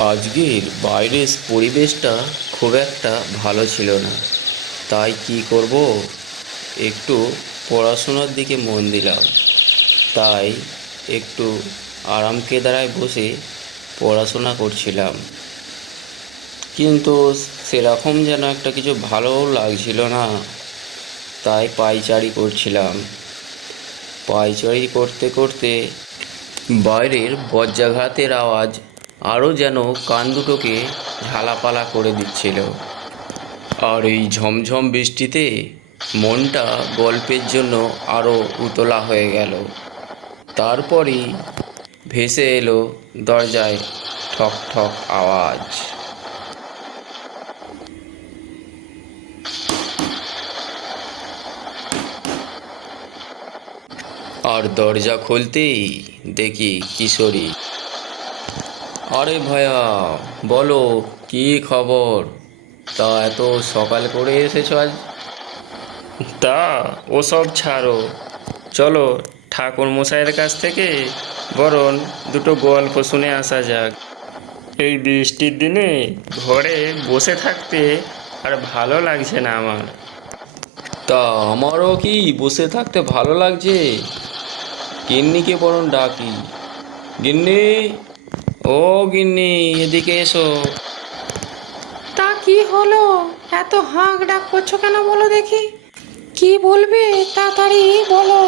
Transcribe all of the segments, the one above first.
আজকের বাইরের পরিবেশটা খুব একটা ভালো ছিল না। তাই কি করব? একটু পড়াশোনার দিকে মন দিলাম। তাই একটু আরাম কেদারায় বসে পড়াশোনা করছিলাম। কিন্তু সেরকম যেন একটা কিছু ভালো লাগছিল না। তাই পাইচারি করছিলাম। পাইচারি করতে করতে বাইরের বজ্রাঘাতের আওয়াজ আরও যেন কান দুটোকে ঝালাপালা করে দিচ্ছিল। আর এই ঝমঝম বৃষ্টিতে মনটা গল্পের জন্য আরও উতলা হয়ে গেল। তারপরই ভেসে এলো দরজায় ঠক ঠক আওয়াজ। আর দরজা খুলতেই দেখি কিশোরী আরে ভাইয়া বলো কি খবর? তা এত সকাল করে এসেছ আজ? তা ওসব ছাড়ো। চলো ঠাকুর মশাইয়ের কাছ থেকে বরং দুটো গল্প শুনে আসা যাক। এই বৃষ্টির দিনে ঘরে বসে থাকতে আর ভালো লাগছে না আমার। তা আমারও কি বসে থাকতে ভালো লাগছে? গিন্নিকে বরং ডাকি। গিন্নি ও গিন্নি এদিকে এসো। তা কি হলো? এত হাঁক ডাক করছ কেন বলো দেখি? কি বলবে? তাড়াতাড়ি বলো।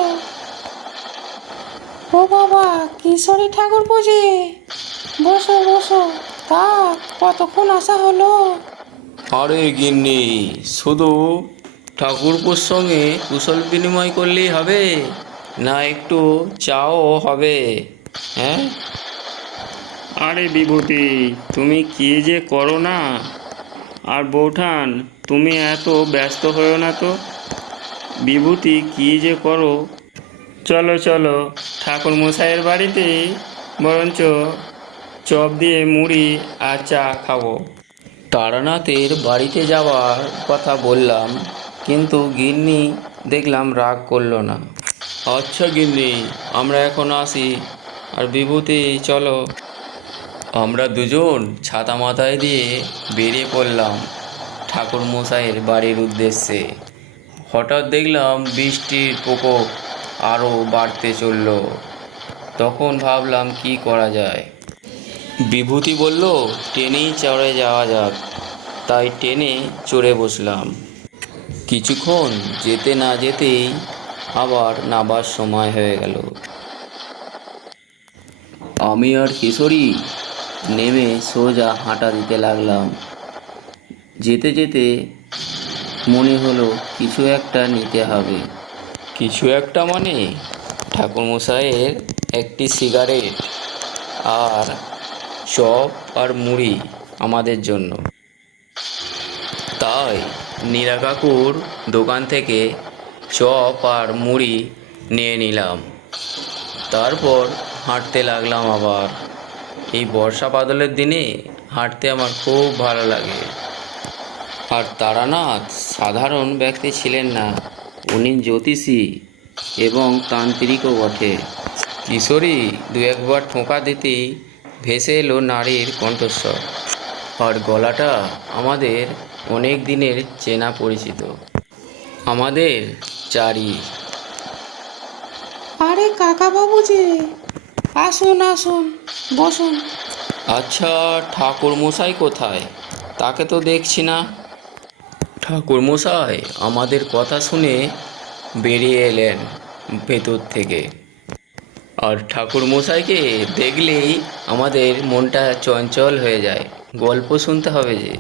ও বাবা কিশোরী ঠাকুর পুজে বসো বসো। তা কতক্ষণ আসা হলো? আরে গিন্নি শুধু ঠাকুরপুর সঙ্গে কুশল বিনিময় করলেই হবে না একটু চাও হবে হ্যাঁ? আরে বিভূতি, তুমি কি যে করো না? আর বৌঠান, তুমি এত ব্যস্ত হয়েও না তো? বিভূতি, কি যে করো? চলো চলো ঠাকুর মশাইয়ের বাড়িতে, বরঞ্চ চপ দিয়ে মুড়ি আর চা খাব। তারানাথের বাড়িতে যাওয়ার কথা বললাম, কিন্তু গিন্নি দেখলাম রাগ করল না। আচ্ছা গিন্নি, আমরা এখন আসি। আর বিভূতি, চলো। আমরা দুজন ছাতা মাথায় দিয়ে বেরিয়ে পড়লাম ঠাকুর মশাইয়ের বাড়ির উদ্দেশ্যে। হঠাৎ দেখলাম বৃষ্টির প্রকোপ আরও বাড়তে চলল। তখন ভাবলাম, কি করা যায়? বিভূতি বলল ট্রেনেই চড়ে যাওয়া যাক। তাই ট্রেনে চড়ে বসলাম। কিছুক্ষণ যেতে না যেতেই আবার নাবার সময় হয়ে গেল। আমি আর কিশোরী নেমে সোজা হাঁটা দিতে লাগলাম। যেতে যেতে মনে হলো কিছু একটা নিতে হবে। কিছু একটা মানে? ঠাকুরমশাইয়ের একটি সিগারেট আর চপ আর মুড়ি আমাদের জন্য। তাই নীরা কাকুর দোকান থেকে চপ আর মুড়ি নিয়ে নিলাম। তারপর হাঁটতে লাগলাম আবার। এই বর্ষা বাদলের দিনে হাঁটতে আমার খুব ভালো লাগে। আর তারানাথ সাধারণ ব্যক্তি ছিলেন না, উনি জ্যোতিষী এবং তান্ত্রিকও বটে। কিশোরী দু একবার ঠোঁকা দিতেই ভেসে এলো নারীর কণ্ঠস্বর। আর গলাটা আমাদের অনেক দিনের চেনা পরিচিত। আমাদের চারি। আরে কাকা বাবু যে আসুন আসুন বসুন। আচ্ছা ঠাকুর মশাই কোথায়? তাকে তো দেখছি না। ঠাকুর মশাই আমাদের কথা শুনে বেরিয়ে এলেন ভেতর থেকে। আর ঠাকুর মশাইকে দেখলেই আমাদের মনটা চঞ্চল হয়ে যায়। গল্প শুনতে হবে যে।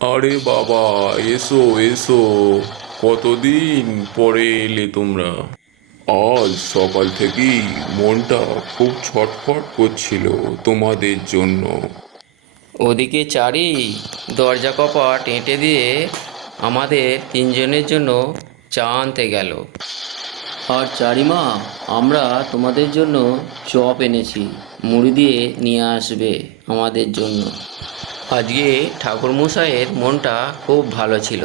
আরে বাবা এসো এসো। কতদিন পরে এলে তোমরা? আজ সকাল থেকেই মনটা খুব ছটফট করছিল তোমাদের জন্য। ওদিকে চারি দরজা কপাট এঁটে দিয়ে আমাদের তিনজনের জন্য চা আনতে গেল। আর চারিমা, আমরা তোমাদের জন্য চপ এনেছি, মুড়ি দিয়ে নিয়ে আসবে আমাদের জন্য। আজকে ঠাকুরমশাইয়ের মনটা খুব ভালো ছিল,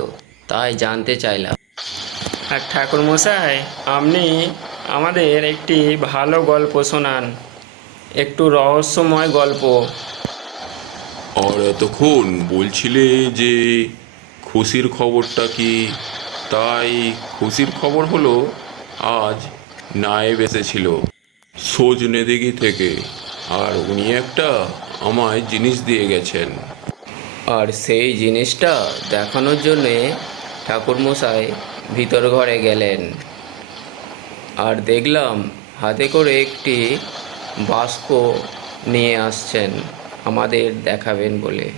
তাই জানতে চাইলাম। আর ঠাকুরমশাই আপনি আমাদের একটি ভালো গল্প শোনান। একটু রহস্যময় গল্প। আর এতক্ষণ বলছিলে যে খুশির খবরটা কি? তাই খুশির খবর হলো আজ নায়েব এসেছিল সজনে দিঘি থেকে আর উনি একটা আমায় জিনিস দিয়ে গেছেন। আর সেই জিনিসটা দেখানোর জন্যে ঠাকুরমশাই ভিতর ঘরে গেলেন। আর দেখলাম হাতে করে একটি বাস্ক নিয়ে আসছেন, আমাদের দেখাবেন বলে।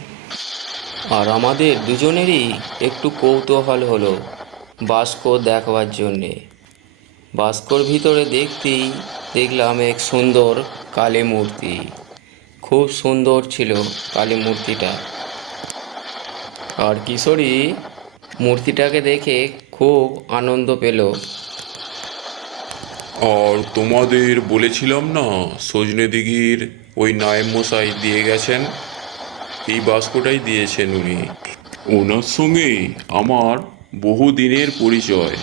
আর আমাদের দুজনেরই একটু কৌতূহল হলো বাস্ক দেখবার জন্যে। বাস্কর ভিতরে দেখতেই দেখলাম এক সুন্দর কালী মূর্তি। খুব সুন্দর ছিল কালী মূর্তিটা। আর কিশোরী মূর্তিটাকে দেখে খুব আনন্দ পেল। আর তোমাদের বলেছিলাম না, সজনে দিঘির ওই নায়েব মশাই দিয়ে গেছেন? এই বাস্কটাই দিয়েছেন উনি। ওনার সঙ্গে আমার বহু দিনের পরিচয়।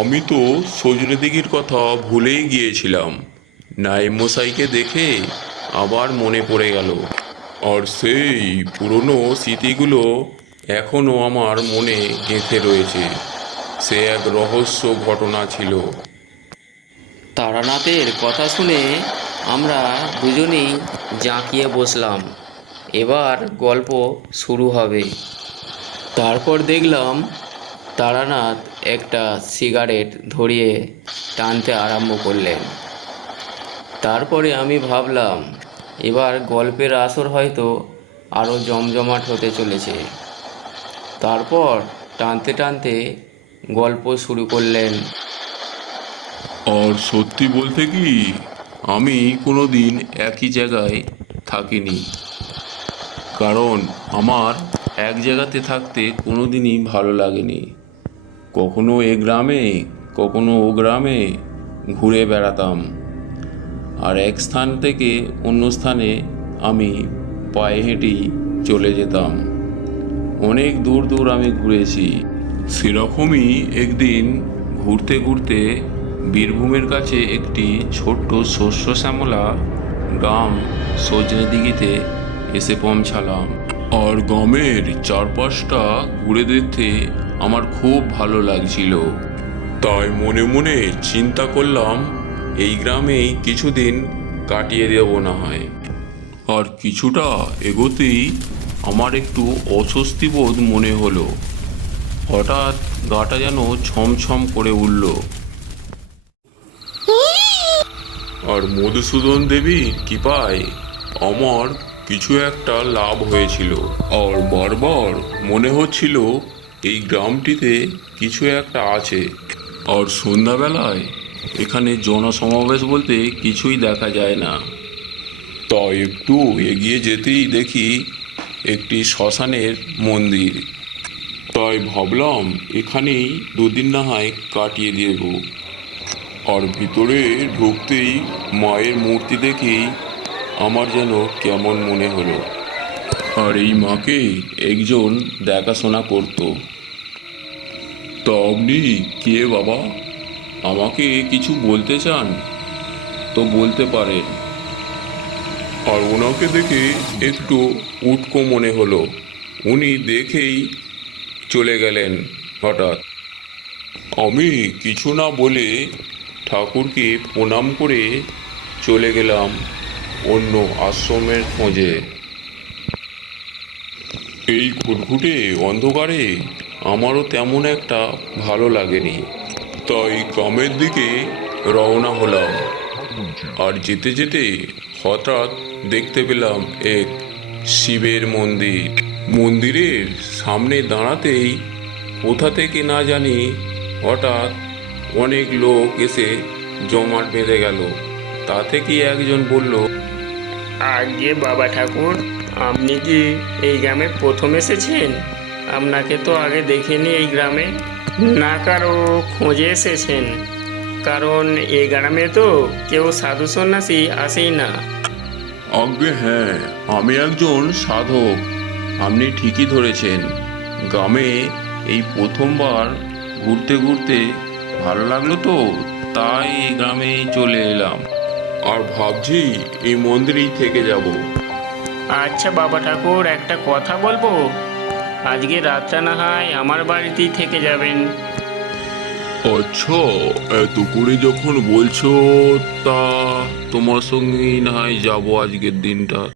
আমি তো সজনে দিঘির কথা ভুলেই গিয়েছিলাম। নায়েব মশাইকে দেখে আবার মনে পড়ে গেল। আর সেই পুরনো স্মৃতিগুলো এখনও আমার মনে গেঁথে রয়েছে। সে এক রহস্য ঘটনা ছিল। তারানাথের কথা শুনে আমরা দুজনেই জাঁকিয়ে বসলাম। এবার গল্প শুরু হবে। তারপর দেখলাম তারানাথ একটা সিগারেট ধরিয়ে টানতে আরম্ভ করলেন। তারপরে আমি ভাবলাম, এবার গল্পের আসর হয়তো আরও জমজমাট হতে চলেছে। তারপর টানতে টানতে গল্প শুরু করলেন। আর সত্যি বলতে কি, আমি কোনো দিন একই জায়গায় থাকিনি। কারণ আমার এক জায়গাতে থাকতে কোনো দিনই ভালো লাগেনি। কখনো এ গ্রামে, কখনো ও গ্রামে ঘুরে বেড়াতাম। আর এক স্থান থেকে অন্য স্থানে আমি পায়ে হেঁটেই চলে যেতাম। অনেক দূর দূর আমি ঘুরেছি। সেরকমই একদিন ঘুরতে ঘুরতে বীরভূমের কাছে একটি ছোট্ট শস্য শ্যামলা গ্রাম সজনে দিঘিতে এসে পৌঁছালাম। আর গ্রামের চারপাশটা ঘুরে দেখতে আমার খুব ভালো লাগছিল। তাই মনে মনে চিন্তা করলাম এই গ্রামেই কিছুদিন কাটিয়ে দেব না হয়। আর কিছুটা এগোতেই আমার একটু অস্বস্তি বোধ মনে হলো। হঠাৎ গাটা যেন ছমছম করে উঠল। আর মধুসূদন দেবী কি পায় আমার কিছু একটা লাভ হয়েছিল। আর বারবার মনে হচ্ছিল এই গ্রামটিতে কিছু একটা আছে। আর সন্ধ্যাবেলায় এখানে জনসমাবেশ বলতে কিছুই দেখা যায় না। তাই একটু এগিয়ে যেতেই দেখি একটি শ্মশানের মন্দির। তাই ভাবলাম, এখানেই দুদিন না হয় কাটিয়ে দেব। আর ভিতরে ঢুকতেই মায়ের মূর্তি দেখেই আমার যেন কেমন মনে হলো। আর এই মাকে একজন দেখাশোনা করত। তা আপনি কে বাবা? আমাকে কিছু বলতে চান? তো বলতে পারেন। আর ওনাকে দেখে একটু উটকো মনে হলো। উনি দেখেই চলে গেলেন হঠাৎ। আমি কিছু না বলে ঠাকুরকে প্রণাম করে চলে গেলাম অন্য আশ্রমের খোঁজে। এই ঘুটঘুটে অন্ধকারে আমারও তেমন একটা ভালো লাগেনি। তাই গ্রামের দিকে রওনা হলাম। আর যেতে যেতে হঠাৎ দেখতে পেলাম এক শিবের মন্দির। মন্দিরের সামনে দাঁড়াতেই কোথা থেকে না জানি হঠাৎ অনেক লোক এসে জমাট বেঁধে গেল। তা থেকে একজন বলল আগে বাবা ঠাকুর, আপনি কি এই গ্রামে প্রথম এসেছেন? আপনাকে তো আগে দেখিনি এই গ্রামে। না কারও খোঁজে এসেছেন। কারণ এই গ্রামে তো কেউ সাধু সন্ন্যাসী আসেই না। আজ্ঞে হ্যাঁ আমি একজন সাধক। আপনি ঠিকই ধরেছেন। গ্রামে এই প্রথমবার ঘুরতে ঘুরতে ভালো লাগল তো তাই এই গ্রামে চলে এলাম। আর ভাবছি এই মন্দিরেই থেকে যাব। আচ্ছা বাবা ঠাকুর একটা কথা বলব? আজকে রাতটা না হয় আমার বাড়িতেই থেকে যাবেন। আচ্ছা এত করে যখন বলছো তা তোমার সঙ্গেই না হয় যাব আজকের দিনটা।